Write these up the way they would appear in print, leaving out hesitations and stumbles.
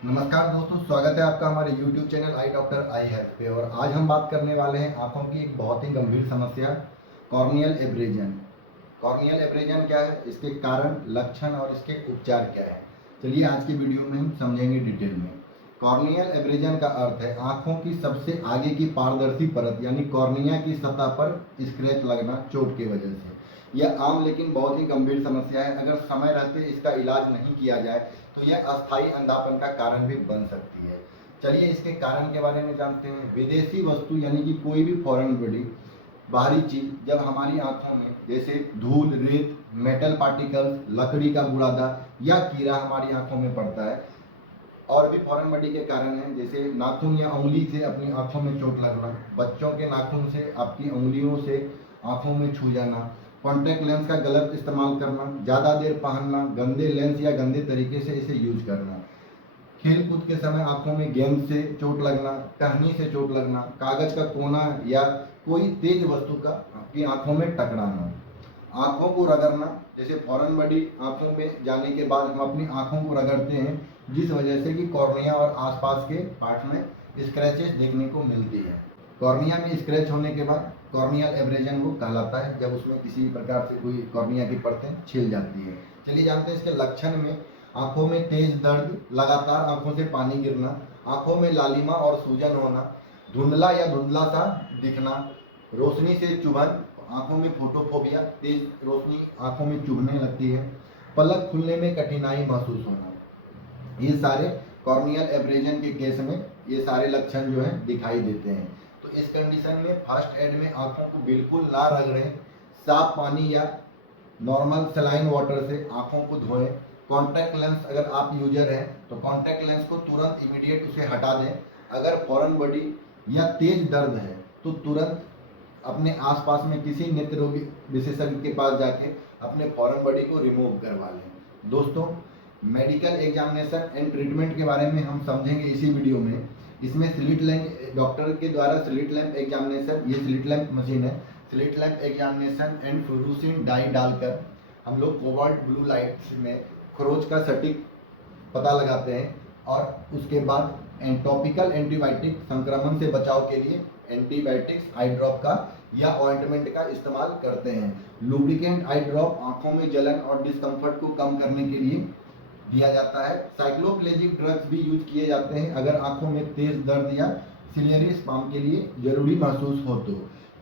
नमस्कार दोस्तों, स्वागत है आपका हमारे YouTube चैनल आई डॉक्टर आई हेल्थ पे। और आज हम बात करने वाले हैं आंखों की एक बहुत ही गंभीर समस्या, कॉर्नियल एब्रेजन। कॉर्नियल एब्रेजन क्या है, इसके कारण, लक्षण और इसके उपचार क्या है, चलिए आज की वीडियो में हम समझेंगे डिटेल में। कॉर्नियल एब्रेजन का अर्थ है आंखों की सबसे आगे की पारदर्शी परत यानी कॉर्निया की सतह पर स्क्रैच लगना चोट की वजह से। यह आम लेकिन बहुत ही गंभीर समस्या है। अगर समय रहते इसका इलाज नहीं किया जाए तो यह अस्थायी अंधापन का कारण भी बन सकती है। चलिए इसके कारण के बारे में जानते हैं। विदेशी वस्तु यानी कि कोई भी फॉरेन बॉडी, बाहरी चीज जब हमारी आंखों में, जैसे धूल, रेत, मेटल पार्टिकल्स, लकड़ी का बुरादा या कीड़ा हमारी आंखों में पड़ता है, और भी फॉरेन बॉडी के कारण हैं, जैसे नाखून या उंगली से अपनी आंखों में चोट लगना, बच्चों के नाखून से आपकी उंगलियों से आंखों में छू जाना, कॉन्टैक्ट लेंस का गलत इस्तेमाल करना, ज़्यादा देर पहनना, गंदे लेंस या गंदे तरीके से इसे यूज करना, खेल कूद के समय आंखों में गेंद से चोट लगना, टहनी से चोट लगना, कागज का कोना या कोई तेज वस्तु का आपकी आंखों में टकराना, आंखों को रगड़ना, जैसे फॉरेन बॉडी आंखों में जाने के बाद हम अपनी आंखों को रगड़ते हैं, जिस वजह से कि कॉर्निया और आसपास के पार्ट में स्क्रैचेस देखने को मिलती है। कॉर्निया में स्क्रैच होने के बाद कॉर्नियल एब्रेजन वो कहलाता है, जब उसमें किसी प्रकार से कोई कॉर्निया की परतें छिल जाती है। चलिए जानते हैं इसके लक्षण में। आंखों में तेज दर्द, लगातार आंखों से पानी गिरना, आंखों में लालिमा और सूजन होना, धुंधला या धुंधला सा दिखना, रोशनी से चुभन, आंखों में फोटोफोबिया, तेज रोशनी आंखों में चुभने लगती है, पलक खुलने में कठिनाई महसूस होना, ये सारे कॉर्नियल एब्रेजन के केस में ये सारे लक्षण जो है दिखाई देते हैं। तो इस कंडीशन में फर्स्ट एड में आंखों को बिल्कुल ना रगड़ें, साफ पानी या नॉर्मल सलाइन वाटर से आंखों को धोएं। कॉन्टैक्ट लेंस अगर आप यूजर हैं तो कॉन्टैक्ट लेंस को तुरंत इमीडिएट उसे हटा दें। अगर फॉरेन बॉडी या तेज दर्द है तो तुरंत अपने आसपास में किसी नेत्र रोगी विशेषज्ञ के पास जाके अपने फॉरेन बॉडी को रिमूव करवा लें। दोस्तों, मेडिकल एग्जामिनेशन एंड ट्रीटमेंट के बारे में हम समझेंगे इसी वीडियो में। इसमें स्लिट लैंप, डॉक्टर के द्वारा स्लिट लैंप एग्जामिनेशन, ये स्लिट लैंप मशीन है, slit lamp examination and fluorescent dye डालकर हम लोग कोबाल्ट ब्लू लाइट में खरोच का सटीक पता लगाते हैं। और उसके बाद टॉपिकल एंटीबायोटिक, संक्रमण से बचाव के लिए एंटीबायोटिक्स आई ड्रॉप का या ऑइंटमेंट का इस्तेमाल करते हैं। लुब्रिकेंट आई ड्रॉप आंखों में जलन और डिस्कम्फर्ट को कम करने के लिए दिया जाता है। साइक्लोप्लेजिक ड्रग्स भी यूज किए जाते हैं अगर आंखों में तेज दर्द या सिलियरी स्पाम के लिए जरूरी महसूस हो तो।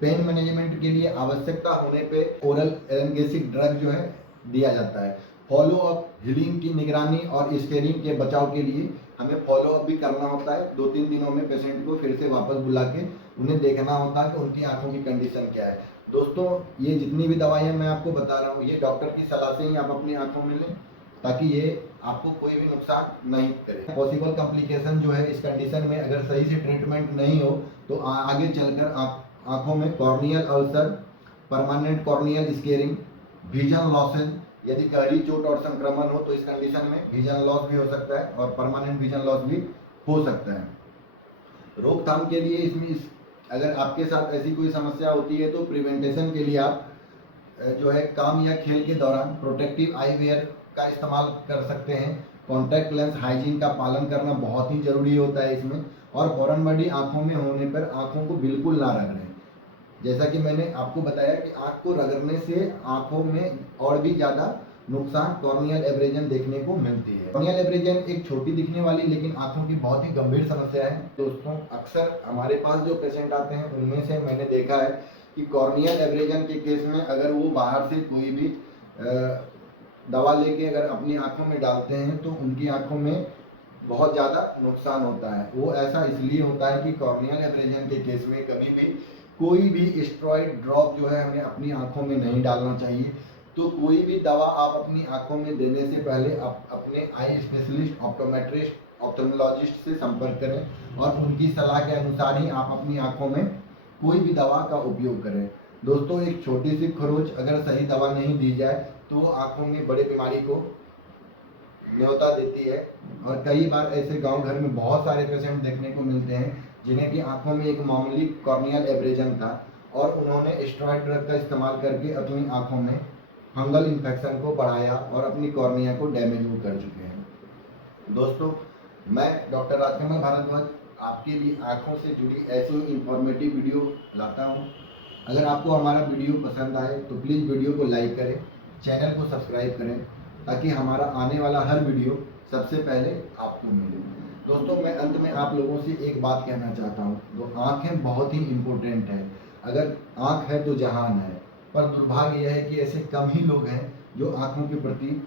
पेन मैनेजमेंट के लिए आवश्यकता होने पे ओरल एनाल्जेसिक ड्रग जो है दिया जाता है। फॉलो अप, हीलिंग की निगरानी और स्टेरिंग के बचाव के लिए हमें फॉलो अप भी करना होता है। 2-3 दिनों में पेशेंट को फिर से वापस बुला के उन्हें देखना होता है कि उनकी आंखों की कंडीशन क्या है। दोस्तों, ये जितनी भी दवाइयाँ मैं आपको बता रहा हूँ ये डॉक्टर की सलाह से ही आप अपनी आंखों में लें, ताकि ये आपको कोई भी नुकसान नहीं करे। पॉसिबल कॉम्प्लिकेशन जो है इस कंडीशन में, अगर सही से ट्रीटमेंट नहीं हो तो आगे चलकर आंखों में corneal ulcer, permanent corneal squaring, vision losses, यदि गहरी चोट और संक्रमण हो तो इस कंडीशन में विजन लॉस भी हो सकता है और परमानेंट विजन लॉस भी हो सकता है। रोकथाम के लिए इसमें अगर आपके साथ ऐसी कोई समस्या होती है तो प्रिवेंटेशन के लिए आप जो है काम या खेल के दौरान प्रोटेक्टिव आई वेयर का इस्तेमाल कर सकते हैं। कॉन्टैक्ट लेंस हाइजीन का पालन करना बहुत ही जरूरी होता है इसमें। और फॉरेन बॉडी आंखों में होने पर आंखों को बिल्कुल ना रगड़ें। जैसा कि मैंने आपको बताया कि आंख को रगड़ने से आंखों में और भी ज़्यादा नुकसान, कॉर्नियल एब्रेजन देखने को मिलती है। कॉर्नियल एब्रेजन एक छोटी दिखने वाली लेकिन आंखों की बहुत ही गंभीर समस्या है। दोस्तों, अक्सर हमारे पास जो पेशेंट आते हैं उनमें से मैंने देखा है कि कॉर्नियल एब्रेजन के केस में अगर वो बाहर से कोई भी दवा लेके अगर अपनी आंखों में डालते हैं तो उनकी आंखों में बहुत ज़्यादा नुकसान होता है। वो ऐसा इसलिए होता है कि कॉर्नियल एब्रेजन के केस में कभी भी कोई भी स्टेरॉइड ड्रॉप जो है हमें अपनी आंखों में नहीं डालना चाहिए। तो कोई भी दवा आप अपनी आंखों में देने से पहले आप अपने आई स्पेशलिस्ट, ऑप्टोमेट्रिस्ट, ऑप्थेल्मोलॉजिस्ट से संपर्क करें और उनकी सलाह के अनुसार ही आप अपनी आंखों में कोई भी दवा का उपयोग करें। दोस्तों, एक छोटी सी खरोच अगर सही दवा नहीं दी जाए तो आंखों में बड़े बीमारी को न्योता देती है। और कई बार ऐसे गांव घर में बहुत सारे पेशेंट देखने को मिलते हैं जिन्हें की आंखों में एक मामूली कॉर्नियल एब्रेजन था और उन्होंने स्टेरॉइड ड्रग का इस्तेमाल करके अपनी आंखों में फंगल इन्फेक्शन को बढ़ाया और अपनी कॉर्निया को डैमेज भी कर चुके हैं। दोस्तों, मैं डॉक्टर राजकमल भारद्वाज आपके लिए आंखों से जुड़ी ऐसी इंफॉर्मेटिव वीडियो लाता हूं। अगर आपको हमारा वीडियो पसंद आए तो प्लीज़ वीडियो को लाइक करें, चैनल को सब्सक्राइब करें, ताकि हमारा आने वाला हर वीडियो सबसे पहले आपको मिले। दोस्तों, मैं अंत में आप लोगों से एक बात कहना चाहता हूँ। तो आँखें बहुत ही इम्पोर्टेंट है। अगर आँख है तो जहान है, पर दुर्भाग्य यह है कि ऐसे कम ही लोग हैं जो आँखों के प्रति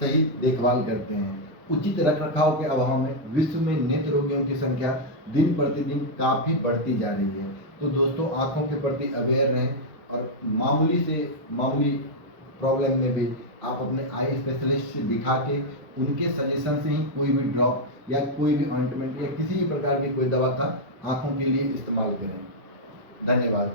सही देखभाल करते हैं। उचित रखरखाव के अभाव में विश्व में नेत्र रोगियों की संख्या दिन प्रतिदिन काफ़ी बढ़ती जा रही है। तो दोस्तों, आँखों के प्रति अवेयर रहें और मामूली से मामूली प्रॉब्लम में भी आप अपने आई स्पेशलिस्ट से दिखा के उनके सजेशन से ही कोई भी ड्रॉप या कोई भी ऑइंटमेंट या किसी भी प्रकार की कोई दवा का आँखों के लिए इस्तेमाल करें। धन्यवाद।